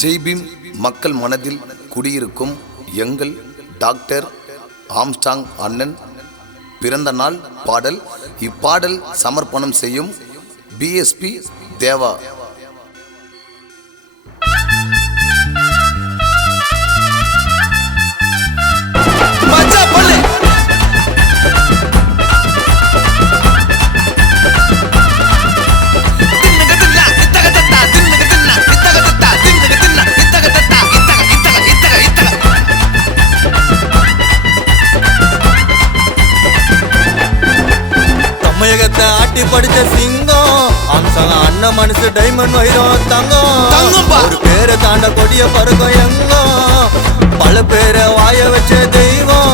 ஜெய்பீம் மக்கள் மனதில் குடியிருக்கும் எங்கள் டாக்டர் ஆம்ஸ்ட்ராங் அண்ணன் பிறந்த நாள் பாடல். இப்பாடல் சமர்ப்பணம் செய்யும் பிஎஸ்பி தேவா. ஆட்டி படிச்ச சிங்கம் ஆம்ஸ்ட்ராங் அண்ணன் மனசு டைமண்ட் வைரம் தங்கம். ஒரு பேரை தாண்ட கொடிய பருக்கம் எங்கும் பல பேரை வாய வச்ச தெய்வம்.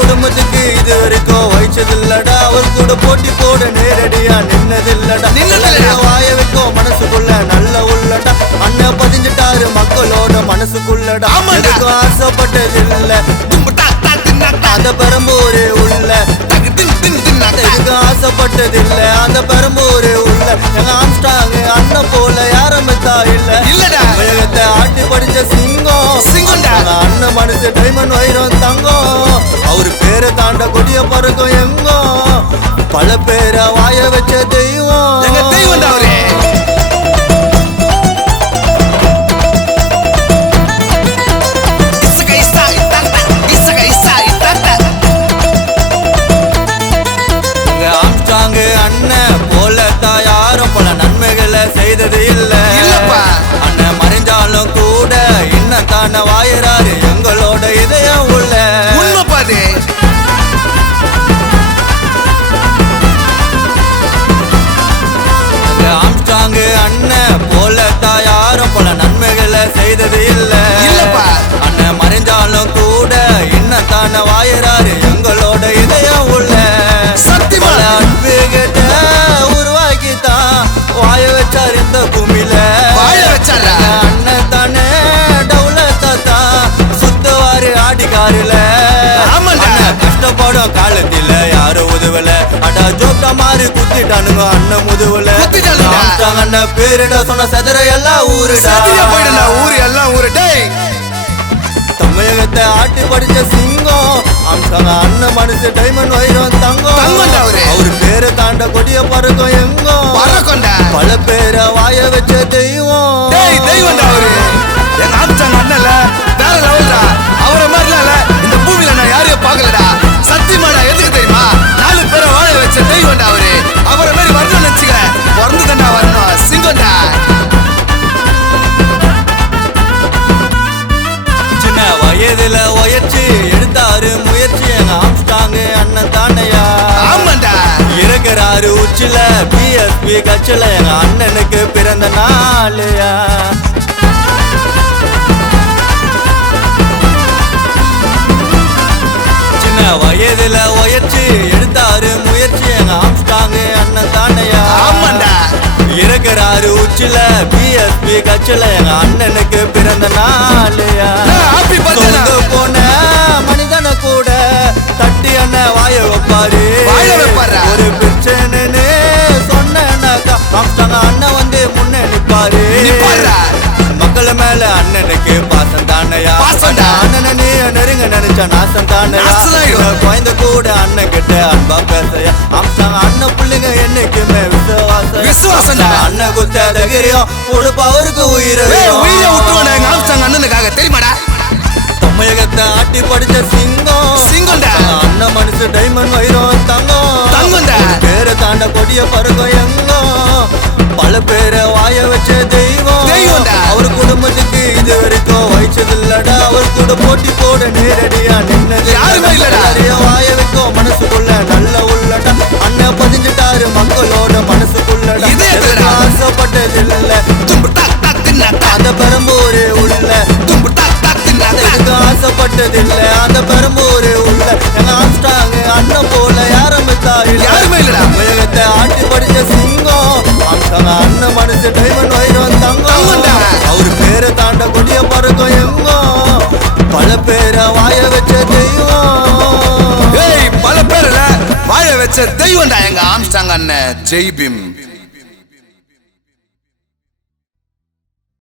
குடும்பத்துக்கு இது வரைக்கும் வயச்சதில்லடா. அவர் கூட போட்டி போட நேரடியா நின்னதில்லடா. வாய வைக்கும் மனசுக்குள்ள நல்ல உள்ளடா. அண்ணன் பதிஞ்சிட்டாரு மக்களோட மனசுக்குள்ளடா. ஆசைப்பட்டதில்ல அந்த பெரம்பூரே உள்ள ஆசைப்பட்டதில்ல அந்த பெரம்பூரே உள்ள எங்க ஆம்ஸ்ட்ராங் அண்ணன் போல யாரமித்தா இல்ல. ஆட்டி படிச்ச சிங்கம் அண்ணன் மனசு டைமண்ட் வைரம் தங்கம். அவரு பேரை தாண்ட கொடிய பறக்கும் எங்கோ பல பேரை வாய வச்ச தெய்வம். அவரே அண்ணன் போலத்தான் யாரும் பல நன்மைகளை செய்தது இல்ல. அண்ணன் மறைஞ்சாலும் கூட இன்னும் தானே வாயிறாரு எங்களோட இதயம் உள்ள. ஆம்ஸ்ட்ராங் அண்ணன் போலத்தான் யாரும் பல நன்மைகளை செய்தது இல்ல. அண்ணன் மறைஞ்சாலும் கூட இன்னும் தானே வாயிறாரு எங்களோட இதயம் உள்ள. அன்பு கேட்ட உருவாக்கித்தான் வாய வச்சார் இந்த பூமியில. அண்ணன் தானே டவுலத்தா சுத்தவாரு ஆடிக்காருல. கஷ்டப்படும் காலத்தில யாரும் உதவல. அடா ஜோக்கா மாறி குத்திட்டானுங்க அண்ணன் முதுவல. அண்ணன் பேருடா சொன்ன சதுர எல்லாம் ஊருடா. ஊரு எல்லாம் ஊரு. தமிழகத்தை ஆட்டி படிச்ச சிங்கம் ஆம்ஸ்ட்ராங் அண்ணன் மனசு டைமண்ட் வைரம் தங்கம். அவரு பேரை தாண்ட கொடிய பறக்கும் எங்கோ பல பேரை வாய வச்ச தெய்வம். அவரு எங்க ஆம்ஸ்ட்ராங் அண்ணன்ல வேற லெவல்டா. அவரை மாதிரிலாம் இந்த பூமியில நான் யாரையும் பார்க்கலடா. சத்தியமாடா. எதுக்கு தெரியுமா? 4 பேரை வாழ வச்ச தெய்வம்டா அவரு. அவரை மாதிரி வரணும்னு நினைச்சுக்க. பிறந்து தண்டா வரணும். சிங்கம்டா. வயதுல உயர்ச்சி எடுத்தாரு முயற்சி எங்க ஆம்ஸ்ட்ராங் அண்ணன் தானையா. இருக்கிறாரு உச்சில பிஎஸ்பி கட்சியில எங்க அண்ணனுக்கு பிறந்த நாளையா. சின்ன வயதுல உயர்ச்சி எடுத்தாரு முயற்சி எங்க ஆம்ஸ்ட்ராங் அண்ணன் தானையா. இருக்கிறாரு உச்சில பிஎஸ்பி கட்சியில எங்க அண்ணனுக்கு பிறந்த நாளையா. போன மனிதன கூட தட்டி அண்ணன் வாய வைப்பாரு. ஒரு பிரச்சனை சொன்னாக்கா ஆம்ஸ்ட்ராங் அண்ணன் வந்து முன்ன நிப்பாரு. மக்கள் மேல அண்ணனுக்கு பாசம் தானையா. அண்ணனை நீ நெருங்க நினைச்ச நாசம் தானையா. குழந்த கூட அண்ணன் கிட்ட அன்பா பேசையா. ஆம்ஸ்ட்ராங் அண்ணன் பிள்ளைங்க என்னைக்குமே விசுவாசம். அண்ணன் குத்த தகிரியம் கொடுப்பவருக்கு உயிரை ஆம்ஸ்ட்ராங் அண்ணனுக்காக தெரியுமாடா. தமிழகத்தை ஆட்டி படிச்ச சிங்கம் அண்ணன் மனசு டைமண்ட் வைரம் தங்கம். பேரை தாண்ட கொடிய பறக்கும் எங்கோ பல பேரை வாய வச்ச தெய்வம். அவர் குடும்பத்துக்கு இது வரைக்கும் வயச்சதில்லடா. அவர் கூட போட்டி போட நேரடியா நின்னது வாய வைக்கும் மனசுக்குள்ள நல்ல உள்ளடா. அண்ணன் பதிஞ்சிட்டாரு மக்களோட மனசுக்குள்ளடா. ஆசைப்பட்டதில்ல அந்த பெரம்பூரே உள்ள. ஆசைப்பட்டதில்ல அந்த பெரம்பூரே உள்ள எங்க ஆம்ஸ்ட்ராங் அண்ணன் போல யாரமித்தா இல்ல. தமிழகத்தை ஆட்டி படிச்ச சிங்கம் ஆம்ஸ்ட்ராங் அண்ணன் மனசு டைமண்ட் வைரம் தங்கம். அவரு பேரை தாண்ட கொடிய பறக்கும் எங்கோ பல பேரை வாய வச்ச தெய்வம். பல பேர்ல வாய வச்ச தெய்வம்டா எங்க ஆம்ஸ்ட்ராங் அண்ணன். ஜெய்பீம்.